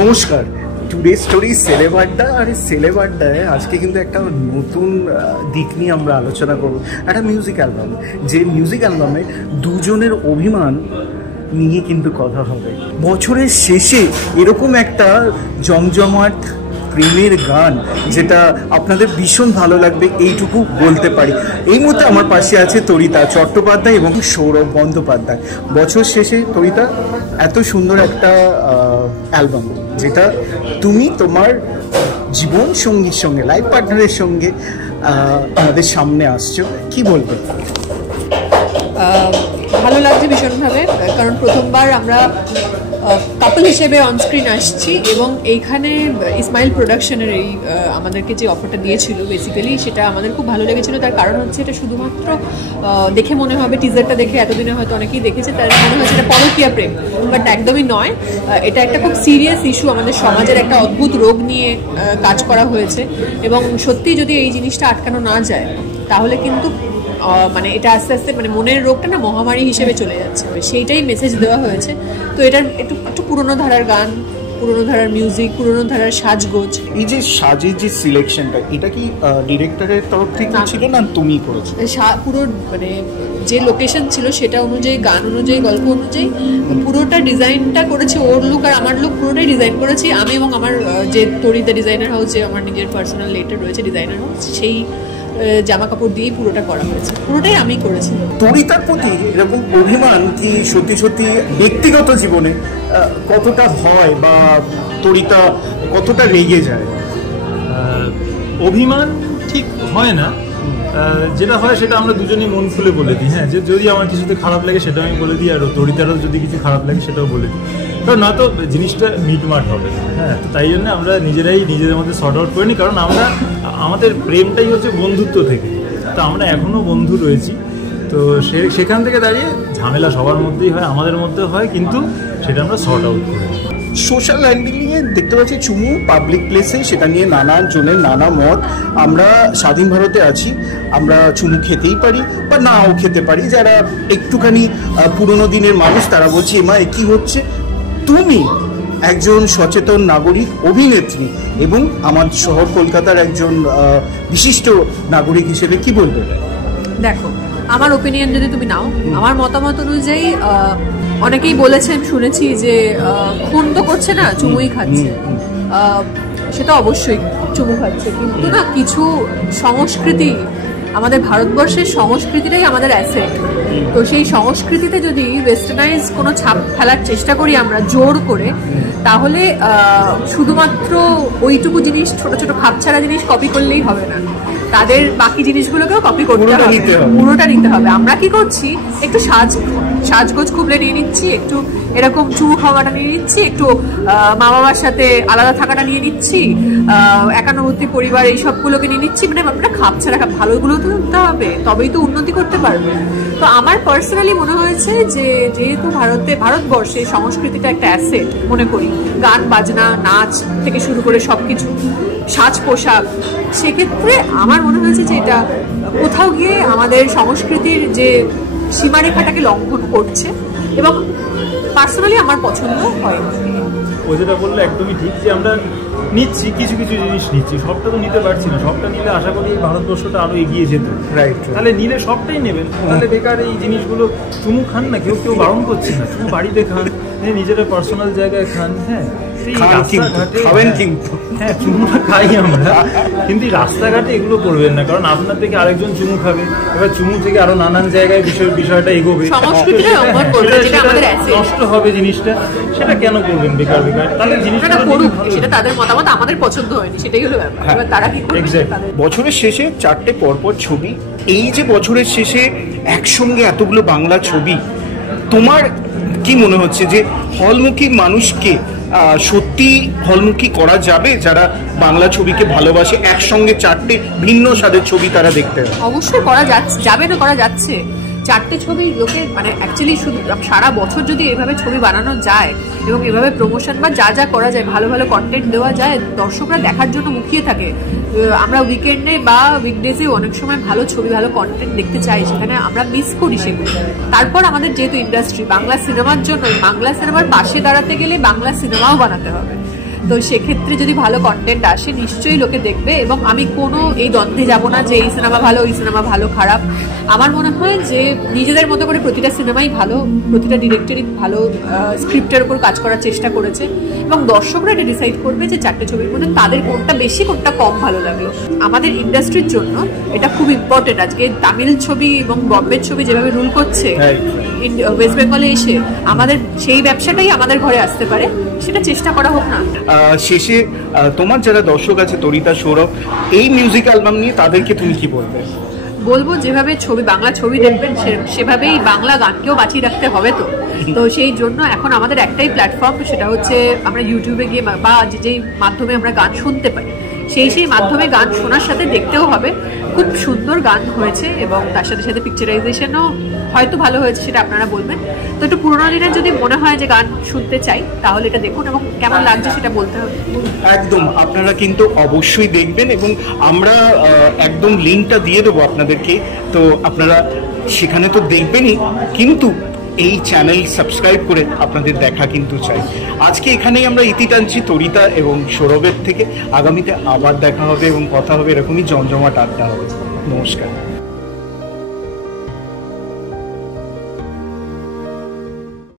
নমস্কার, today story celeb আড্ডা। আর এই সেলেব আড্ডায় আজকে কিন্তু একটা নতুন দিক নিয়ে আমরা আলোচনা করব। একটা মিউজিক অ্যালবাম, যে মিউজিক অ্যালবামে দুজনের অভিমান নিয়ে কিন্তু কথা হবে। বছরের শেষে এরকম একটা জমজমাট প্রেমের গান যেটা আপনাদের ভীষণ ভালো লাগবে, এইটুকু বলতে পারি। এই মুহূর্তে আমার পাশে আছে তরিতা চট্টোপাধ্যায় এবং সৌরভ বন্দ্যোপাধ্যায়। বছর শেষে তরিতা, এত সুন্দর একটা অ্যালবাম যেটা তুমি তোমার জীবন সঙ্গীর সঙ্গে, লাইফ পার্টনারের সঙ্গে আমাদের সামনে আসছো, কি বলবে? ভালো লাগছে ভীষণভাবে, কারণ প্রথমবার আমরা কাপল হিসেবে অনস্ক্রিন আসছি এবং এইখানে ইসমাইল প্রোডাকশনের এই আমাদেরকে যে অফারটা দিয়েছিল বেসিক্যালি সেটা আমাদের খুব ভালো লেগেছিল। তার কারণ হচ্ছে এটা শুধুমাত্র দেখে মনে হবে, টিজারটা দেখে এতদিনে হয়তো অনেকেই দেখেছে, তার মনে হচ্ছে এটা পরকীয়া প্রেম, বাট একদমই নয়। এটা একটা খুব সিরিয়াস ইস্যু, আমাদের সমাজের একটা অদ্ভুত রোগ নিয়ে কাজ করা হয়েছে এবং সত্যি যদি এই জিনিসটা আটকানো না যায় তাহলে কিন্তু মানে এটা আস্তে আস্তে মানে মনের রোগটা না মহামারী হিসেবে চলে যাচ্ছে, সেইটাই মেসেজ দেওয়া হয়েছে। তো এটার একটু পুরোনো ধারার গান, পুরোনো ধারার মিউজিক, পুরোনো ধারার সাজগোজ। এই যে সাজের যে সিলেকশনটা, এটা কি ডিরেক্টরের তরফ থেকে ছিল না তুমি করেছো? পুরো মানে যে লোকেশন ছিল সেটা অনুযায়ী, গান অনুযায়ী, গল্প অনুযায়ী পুরোটা ডিজাইনটা করেছি। ওর লুক আর আমার লুক পুরোটাই ডিজাইন করেছি আমি এবং আমার যে তরিতা ডিজাইনার হাউস, যে আমার নিজের পার্সোনাল লেটার রয়েছে ডিজাইনার হাউস, সেই জামা কাপড় দিয়ে পুরোটা করা হয়েছে, পুরোটাই আমি করেছি। তরিতার প্রতি এরকম অভিমান কি সত্যি সত্যি ব্যক্তিগত জীবনে কতটা হয়, বা তরিতা কতটা রেগে যায়? অভিমান ঠিক হয় না, যেটা হয় সেটা আমরা দুজনেই মন খুলে বলে দিই। হ্যাঁ, যে যদি আমার কিছুতে খারাপ লাগে সেটা আমি বলে দিই, আর তরিতারও যদি কিছু খারাপ লাগে সেটাও বলে দিই, কারণ না তো জিনিসটা মিটমাট হবে। হ্যাঁ, তো তাই জন্য আমরা নিজেরাই নিজেদের মধ্যে শর্ট আউট করে নিই, কারণ আমাদের প্রেমটাই হচ্ছে বন্ধুত্ব থেকে। তো আমরা এখনও বন্ধু রয়েছি, তো সেখান থেকে দাঁড়িয়ে ঝামেলা সবার মধ্যেই হয়, আমাদের মধ্যে হয়, কিন্তু সেটা আমরা শর্ট আউট করি। সোশ্যাল হ্যান্ডেলিংয়ে দেখতে পাচ্ছি চুমু পাবলিক প্লেসে, সেটা নিয়ে নানা জনের নানা মত। আমরা স্বাধীন ভারতে আছি, আমরা চুমু খেতেই পারি বা নাও খেতে পারি। যারা একটুখানি পুরোনো দিনের মানুষ তারা বলছে মা এ কী হচ্ছে। তুমি একজন সচেতন নাগরিক, অভিনেত্রী এবং আমার শহর কলকাতার একজন বিশিষ্ট নাগরিক হিসেবে কি বলবে? দেখো, আমার ওপিনিয়ন যদি তুমি নাও, আমার মতামত অনুযায়ী অনেকেই বলেছেন, শুনেছি যে খুন তো করছে না, চুমুই খাচ্ছে। সেটা অবশ্যই চুমু খাচ্ছে, কিন্তু না কিছু সংস্কৃতি, আমাদের ভারতবর্ষের সংস্কৃতিটাই আমাদের অ্যাসেট। তো সেই সংস্কৃতিতে যদি ওয়েস্টার্নাইজ কোনো ছাপ ফেলার চেষ্টা করি আমরা জোর করে, তাহলে শুধুমাত্র ওইটুকু জিনিস, ছোট ছোট খাপছাড়া জিনিস কপি করলেই হবে না, তাদের বাকি জিনিসগুলোকেও কপি করতে হবে, পুরোটা নিতে হবে। আমরা কি করছি, একটু সাজগোজ খুবলে নিয়ে নিচ্ছি, একটু এরকম চুমু খাওয়াটা নিয়ে নিচ্ছি, একটু মা বাবার সাথে আলাদা থাকাটা নিয়ে নিচ্ছি, একান্নবর্তী পরিবার, এই সবগুলোকে নিয়ে নিচ্ছি। মানে আমরা খাপছাড়া ভালোগুলো তো নিতে হবে, তবেই তো উন্নতি করতে পারবে। তো আমার পার্সোনালি মনে হয়েছে যে যেহেতু ভারতবর্ষে সংস্কৃতিটা একটা অ্যাসেট মনে করি, গান বাজনা, নাচ থেকে শুরু করে সবকিছু, সাজ পোশাক, সেক্ষেত্রে আমার মনে হয়েছে যে এটা কোথাও গিয়ে আমাদের সংস্কৃতির যে সীমারেখাটাকে লঙ্ঘন করছে এবং পার্সোনালি আমার পছন্দ হয়। ও যেটা বললো একদমই ঠিক, যে আমরা নিচ্ছি কিছু কিছু জিনিস নিচ্ছি, সবটা তো নিতে পারছি না। সবটা নিলে আশা করি ভারতবর্ষটা আরো এগিয়ে যেত। রাইট, তাহলে নিলে সবটাই নেবেন, তাহলে বেকার এই জিনিসগুলো। চুমু খান না, কেউ বারণ করছে না, চুমু বাড়িতে খান, নিজেরা পার্সোনাল জায়গায় খান। হ্যাঁ, হ্যাঁ চুমুটা খাই আমরা, কিন্তু রাস্তাঘাটে এগুলো করবেন না, কারণ আপনার থেকে আরেকজন চুমু খাবে, এবার চুমু থেকে আরো নানান জায়গায় বিষয়টা এগোবে, নষ্ট হবে জিনিসটা। সেটা কেন করবেন বেকার? তাহলে জিনিসটা করুক, সেটা তাদের মতামত, আমাদের পছন্দ হয়নি, সেটাই হলো ব্যাপার। এবার তারা কি করবে? বছরের শেষে 4টে পরপর ছবি, এই যে বছরের শেষে একসঙ্গে এতগুলো বাংলা ছবি, তোমার কি মনে হচ্ছে যে হলমুখী মানুষকে সত্যি হলমুখী করা যাবে? যারা বাংলা ছবিকে ভালোবাসে, একসঙ্গে 4টে ভিন্ন স্বাদের ছবি তারা দেখতে হবে। অবশ্যই করা যাবে না, করা যাচ্ছে। 4টে ছবি লোকে মানে অ্যাকচুয়ালি শুধু সারা বছর যদি এভাবে ছবি বানানো যায় এবং এভাবে প্রমোশন বা যা যা করা যায়, ভালো ভালো কন্টেন্ট দেওয়া যায়, দর্শকরা দেখার জন্য মুখিয়ে থাকে। আমরা উইকেন্ডে বা উইকডেজে অনেক সময় ভালো ছবি, ভালো কন্টেন্ট দেখতে চাই, সেখানে আমরা মিস করি সেগুলো। তারপর আমাদের যেহেতু ইন্ডাস্ট্রি বাংলা সিনেমার জন্য, বাংলা সিনেমার পাশে দাঁড়াতে গেলে বাংলা সিনেমাও বানাতে হবে। তো সেক্ষেত্রে যদি ভালো কন্টেন্ট আসে নিশ্চয়ই লোকে দেখবে, এবং আমি কোনো এই দ্বন্দ্বে যাব না যে এই সিনেমা ভালো ওই সিনেমা ভালো খারাপ। আমার মনে হয় যে নিজেদের মতো করে প্রতিটা সিনেমাই ভালো, প্রতিটা ডিরেক্টরই ভালো স্ক্রিপ্টের উপর কাজ করার চেষ্টা করেছে, এবং দর্শকরা এটা ডিসাইড করবে যে 4টে ছবির মধ্যে তাদের কোনটা বেশি কোনটা কম ভালো লাগলো। আমাদের ইন্ডাস্ট্রির জন্য এটা খুব ইম্পর্টেন্ট। আজকে তামিল ছবি এবং বম্বের ছবি যেভাবে রুল করছে ওয়েস্ট বেঙ্গলে এসে, আমাদের সেই ব্যবসাটাই আমাদের ঘরে আসতে পারে, সেটা চেষ্টা করা হোক না। শেষে তোমার যারা দর্শক আছে তরিতা, সৌরভ, এই মিউজিক অ্যালবাম নিয়ে তাদেরকে তুমি কি বলবে? বলবো যেভাবে ছবি বাংলা ছবি দেখবেন সেভাবেই বাংলা গানকেও বাঁচিয়ে রাখতে হবে। তো সেই জন্য এখন আমাদের একটাই প্ল্যাটফর্ম, সেটা হচ্ছে আমরা ইউটিউবে গিয়ে বা যেই মাধ্যমে আমরা গান শুনতে পাই, সেই মাধ্যমে গান শোনার সাথে দেখতেও হবে। খুব সুন্দর গান হয়েছে এবং তার সাথে সাথে পিকচারাইজেশনও হয়তো ভালো হয়েছে, সেটা আপনারা বলবেন। তো একটু পুরোনো দিনের যদি মনে হয় যে গান শুনতে চাই তাহলে এটা দেখুন, এবং কেমন লাগছে সেটা বলতে হবে। একদম, আপনারা কিন্তু অবশ্যই দেখবেন এবং আমরা একদম লিঙ্কটা দিয়ে দেবো আপনাদেরকে। তো আপনারা সেখানে তো দেখবেনই, কিন্তু এই চ্যানেল সাবস্ক্রাইব করে আপনাদের দেখা কিন্তু চাই। আজকে এখানেই আমরা ইতি টানছি তরিতা এবং সৌরভের থেকে। আগামীতে আবার দেখা হবে এবং কথা হবে, এরকমই জমজমাট আড্ডা হবে। নমস্কার।